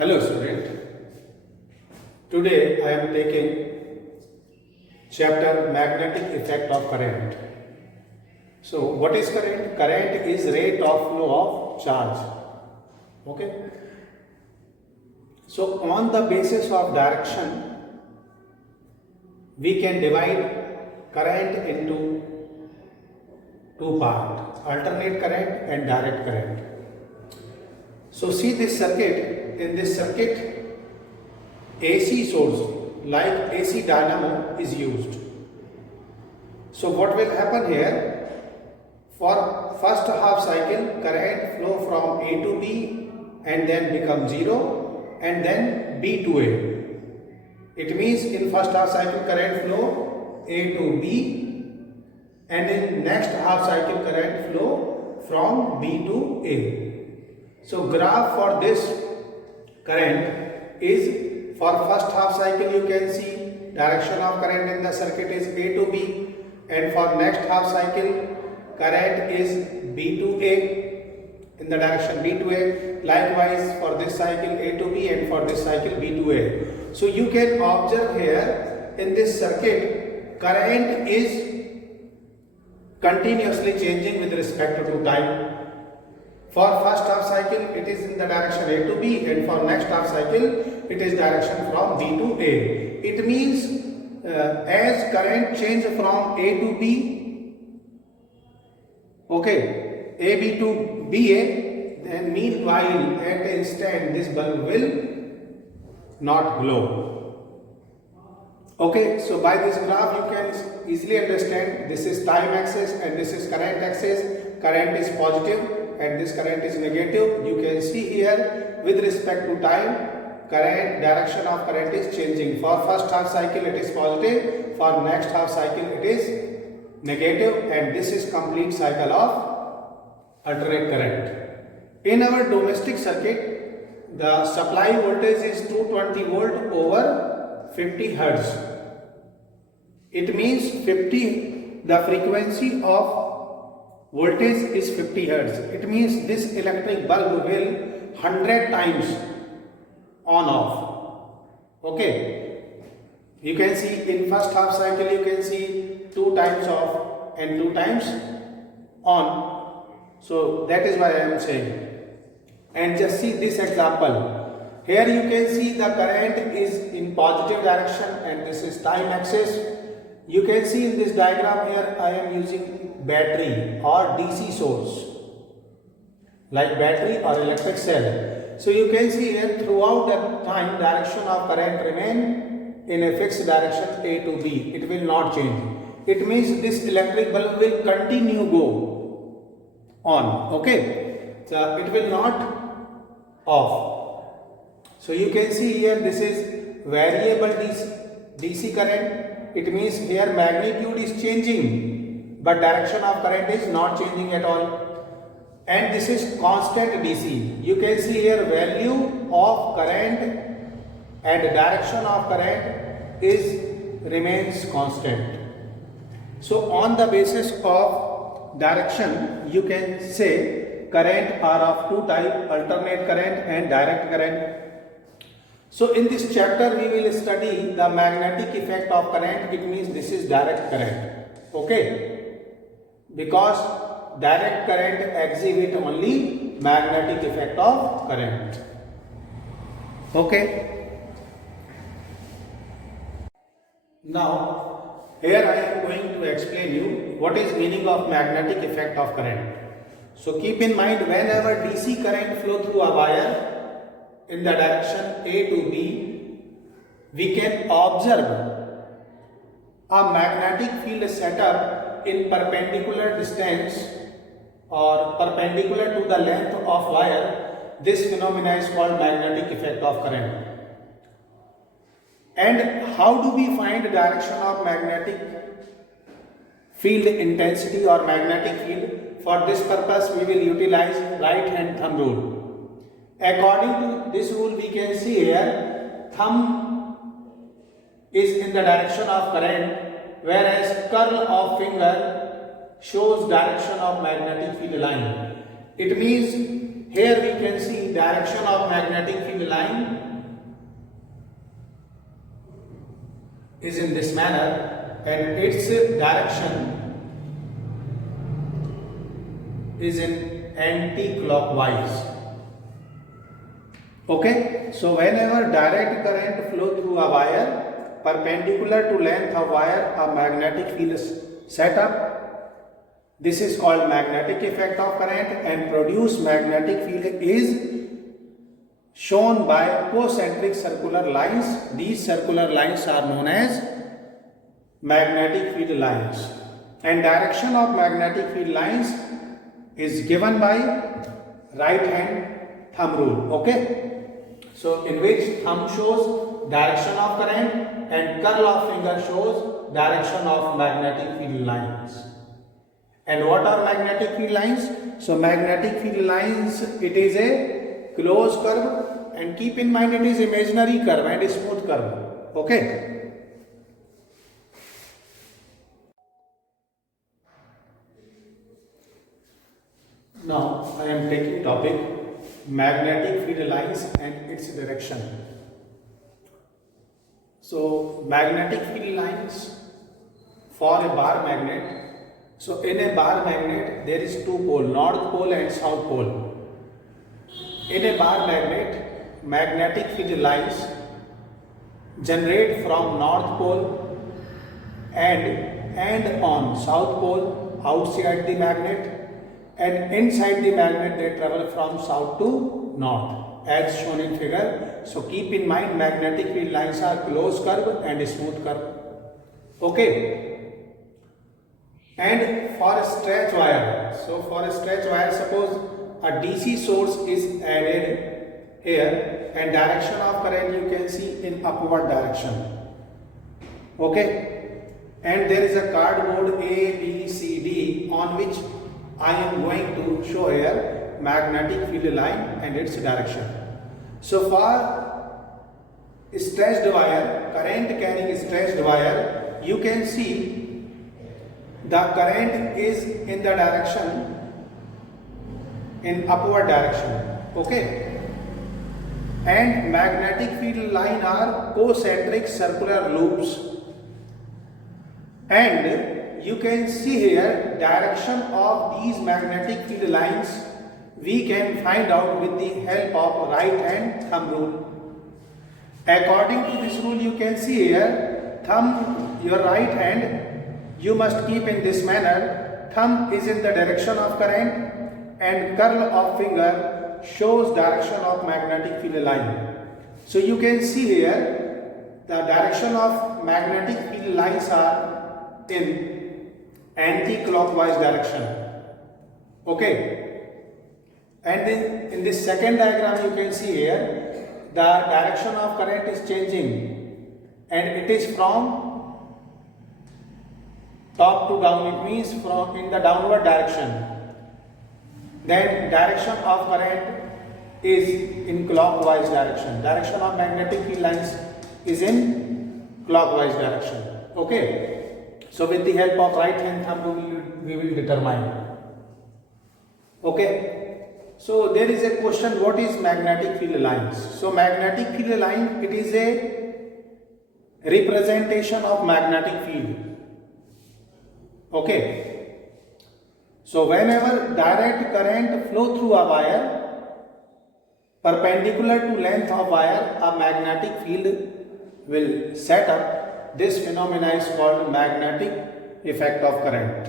Hello student. Today I am taking chapter magnetic effect of current. So what is current? Current is rate of flow of charge. Okay. So on the basis of direction we can divide current into two parts, alternate current and direct current. So see this circuit. In this circuit, AC source like AC dynamo is used. So what will happen here? For first half cycle, current flow from A to B and then become 0 and then B to A. It means in first half cycle current flow A to B and in next half cycle current flow from B to A. So graph for this current is for first half cycle you can see direction of current in the circuit is A to B, and for next half cycle current is B to A in the direction B to A. Likewise for this cycle A to B and for this cycle B to A. So you can observe here in this circuit current is continuously changing with respect to time. For first half cycle it is in the direction A to B and for next half cycle it is direction from B to A. It means as current change from A to B, okay, AB to BA, then meanwhile at the instant this bulb will not glow. Okay, so by this graph you can easily understand this is time axis and this is current axis. Current is positive and this current is negative. You can see here with respect to time current direction of current is changing. For first half cycle it is positive, for next half cycle it is negative, and this is complete cycle of alternate current. In our domestic circuit the supply voltage is 220 volt over 50 hertz. It means 50, the frequency of voltage is 50 hertz. It means this electric bulb will 100 times on off. Okay, you can see in first half cycle you can see 2 times off and 2 times on. So that is why I am saying. And just see this example. Here you can see the current is in positive direction and this is time axis. You can see in this diagram here I am using battery or DC source like battery or electric cell. So you can see here throughout the time direction of current remain in a fixed direction A to B. It will not change. It means this electric bulb will continue go on. Okay, so it will not off. So you can see here this is variable DC current. It means here magnitude is changing but direction of current is not changing at all. And this is constant DC. You can see here value of current and direction of current remains constant. So on the basis of direction you can say current are of two types, alternate current and direct current. So in this chapter we will study the magnetic effect of current. It means this is direct current. Okay, because direct current exhibit only magnetic effect of current. Okay, now here I am going to explain you what is meaning of magnetic effect of current. So keep in mind, whenever DC current flow through a wire in the direction A to B, we can observe a magnetic field set up in perpendicular distance or perpendicular to the length of wire. This phenomena is called magnetic effect of current. And how do we find direction of magnetic field intensity or magnetic field? For this purpose we will utilize right hand thumb rule. According to this rule we can see here thumb is in the direction of current, whereas curl of finger shows direction of magnetic field line. It means here we can see direction of magnetic field line is in this manner, and its direction is in anti-clockwise. Okay, so whenever direct current flow through a wire perpendicular to length of wire, a magnetic field is set up. This is called magnetic effect of current, and produced magnetic field is shown by concentric circular lines. These circular lines are known as magnetic field lines, and direction of magnetic field lines is given by right hand thumb rule. Okay, so in which thumb shows direction of current and curl of finger shows direction of magnetic field lines. And what are magnetic field lines? So magnetic field lines, it is a closed curve, and keep in mind it is imaginary curve and a smooth curve. Okay. Now I am taking topic magnetic field lines and its direction. So magnetic field lines for a bar magnet. So in a bar magnet there is two pole, north pole and south pole. In a bar magnet, magnetic field lines generate from north pole and end on south pole outside the magnet, and inside the magnet they travel from south to north as shown in figure. So keep in mind magnetic field lines are closed curve and smooth curve. Okay. And for a stretch wire, so for a stretch wire, suppose a DC source is added here, and direction of current you can see in upward direction. Okay, and there is a cardboard A, B, C, D on which I am going to show here magnetic field line and its direction. So for stretched wire, current carrying stretched wire, you can see the current is in the direction in upward direction. Okay, and magnetic field line are concentric circular loops, and you can see here direction of these magnetic field lines we can find out with the help of right hand thumb rule. According to this rule, you can see here thumb, your right hand you must keep in this manner. Thumb is in the direction of current and curl of finger shows direction of magnetic field line. So you can see here the direction of magnetic field lines are in anti-clockwise direction. Okay, and then in this second diagram you can see here the direction of current is changing, and it is from top to down. It means from in the downward direction. Then direction of current is in clockwise direction. Direction of magnetic field lines is in clockwise direction. Okay, so with the help of right hand thumb rule we will determine. Okay, so there is a question, what is magnetic field lines? So magnetic field line, it is a representation of magnetic field. Okay, so whenever direct current flow through a wire perpendicular to length of wire, a magnetic field will set up. This phenomena is called magnetic effect of current,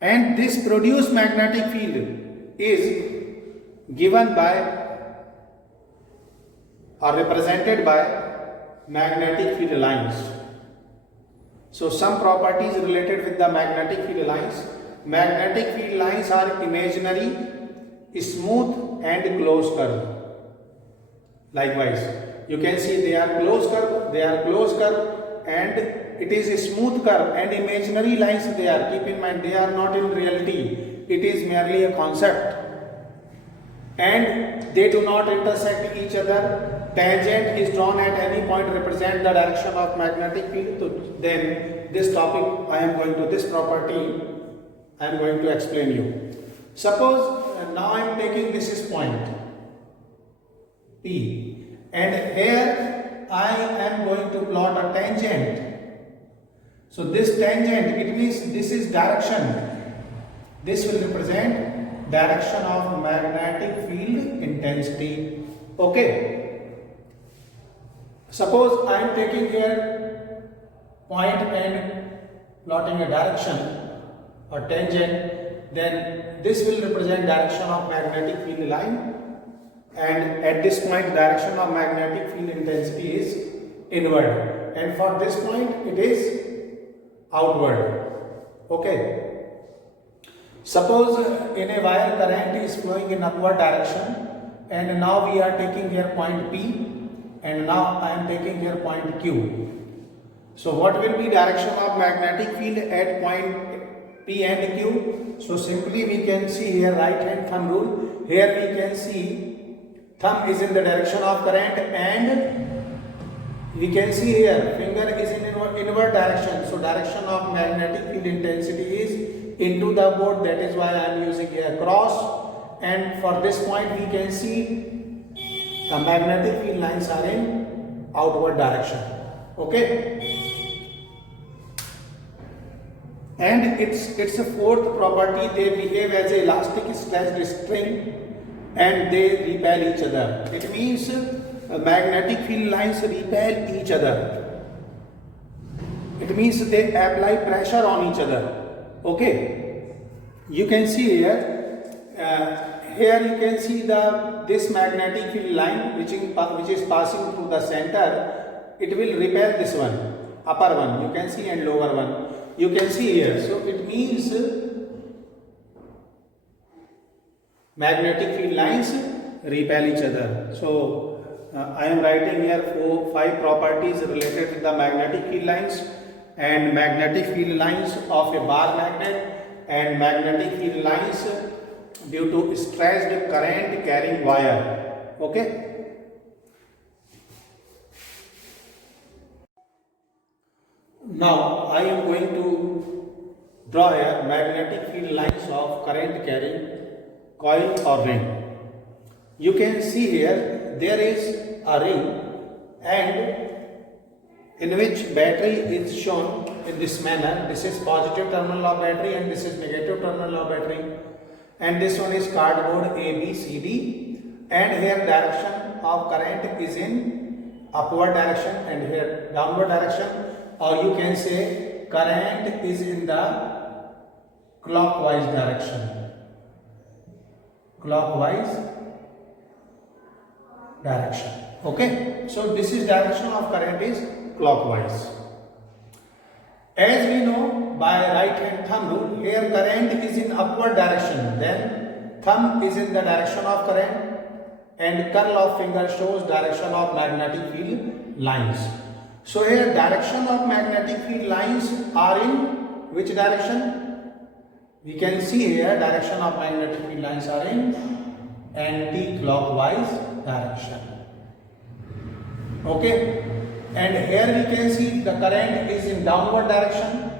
and this produced magnetic field is given by or represented by magnetic field lines. So some properties related with the magnetic field lines. Magnetic field lines are imaginary, smooth and closed curve. Likewise, you can see they are closed curve, and it is a smooth curve and imaginary lines they are. Keep in mind they are not in reality, it is merely a concept, and they do not intersect each other. Tangent is drawn at any point represent the direction of magnetic field. So then this topic I am going to, this property I am going to explain you. Suppose now I am taking this is point P, and here I am going to plot a tangent. So this tangent, it means this is direction. This will represent direction of magnetic field intensity. Okay. Suppose I am taking here point and plotting a direction or tangent, then this will represent direction of magnetic field line, and at this point direction of magnetic field intensity is inward, and for this point it is outward. Okay. Suppose in a wire current is flowing in upward direction, and now we are taking here point P, and now I am taking here point Q. So what will be direction of magnetic field at point P and Q? So simply we can see here right hand thumb rule. Here we can see thumb is in the direction of current, and we can see here finger is in inward direction. So direction of magnetic field intensity is into the board. That is why I am using here cross. And for this point we can see the magnetic field lines are in outward direction. Okay. And it's a fourth property. They behave as a elastic stretched string, and they repel each other. It means magnetic field lines repel each other. It means they apply pressure on each other. Okay. You can see here. Here you can see this magnetic field line which is passing through the center. It will repel this one, upper one. You can see, and lower one. You can see here. So it means magnetic field lines repel each other. So I am writing here 5 properties related to the magnetic field lines, and magnetic field lines of a bar magnet, and magnetic field lines due to stretched current carrying wire. Okay. Now I am going to draw a magnetic field lines of current carrying coil or ring. You can see here there is a ring, and in which battery is shown in this manner. This is positive terminal of battery, and this is negative terminal of battery, and this one is cardboard A, B, C, D, and here direction of current is in upward direction, and here downward direction, or you can say current is in the clockwise direction. Clockwise direction. Okay. So this is direction of current is clockwise. As we know by right hand thumb rule, here current is in upward direction, then thumb is in the direction of current, and curl of finger shows direction of magnetic field lines. So here direction of magnetic field lines are in which direction? We can see here direction of magnetic field lines are in anti-clockwise direction. Okay. And here we can see the current is in downward direction.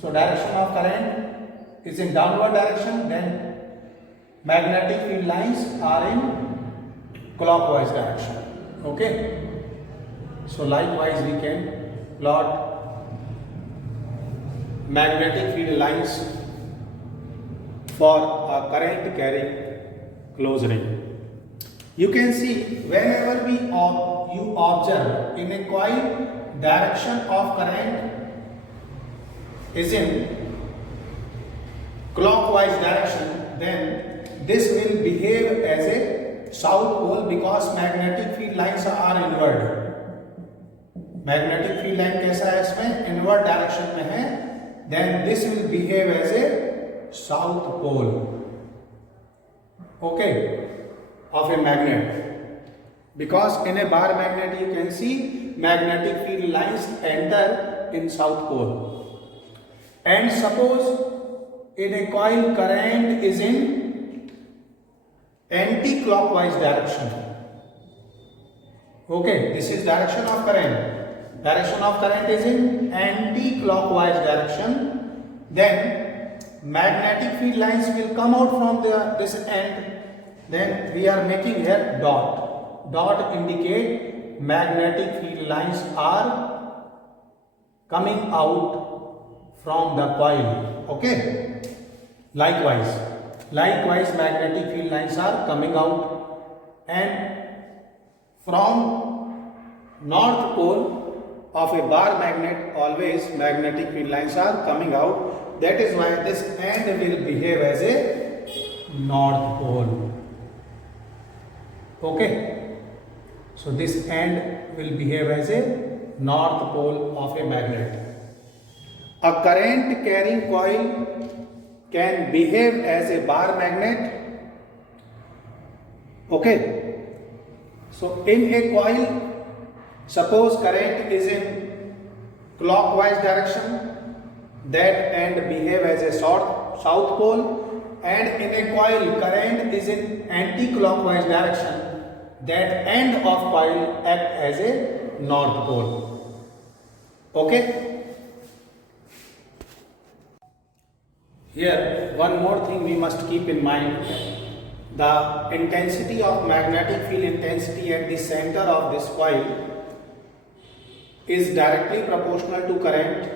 So direction of current is in downward direction, then magnetic field lines are in clockwise direction. Okay. So likewise we can plot magnetic field lines for a current carrying closed ring. You can see whenever you observe in a coil direction of current is in clockwise direction, then this will behave as a south pole because magnetic field lines are inward. Magnetic field line कैसा है इसमें inward direction में है, then this will behave as a south pole okay of a magnet because in a bar magnet you can see magnetic field lines enter in south pole. And suppose in a coil current is in anti-clockwise direction. Okay, this is direction of current. Direction of current is in anti-clockwise direction. Then magnetic field lines will come out from this end, then we are making here dot. Dot indicate magnetic field lines are coming out from the coil. Okay. Likewise magnetic field lines are coming out, and from north pole of a bar magnet always magnetic field lines are coming out. That is why this end will behave as a north pole. Okay. So this end will behave as a north pole of a magnet. A current carrying coil can behave as a bar magnet. Okay. So in a coil, suppose current is in clockwise direction, that end behave as a south pole, and in a coil current is in anti-clockwise direction, that end of coil act as a north pole. Okay. Here one more thing we must keep in mind. The intensity of magnetic field intensity at the center of this coil is directly proportional to current,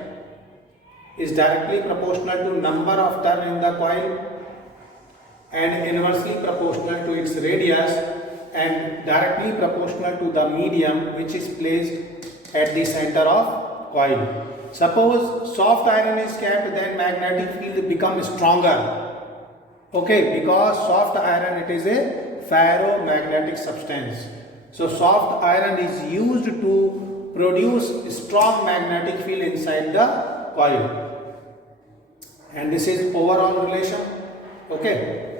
is directly proportional to number of turn in the coil, and inversely proportional to its radius, and directly proportional to the medium which is placed at the center of coil. Suppose soft iron is kept, then magnetic field becomes stronger. Okay, because soft iron, it is a ferromagnetic substance. So soft iron is used to produce strong magnetic field inside the coil. And this is overall relation. Okay.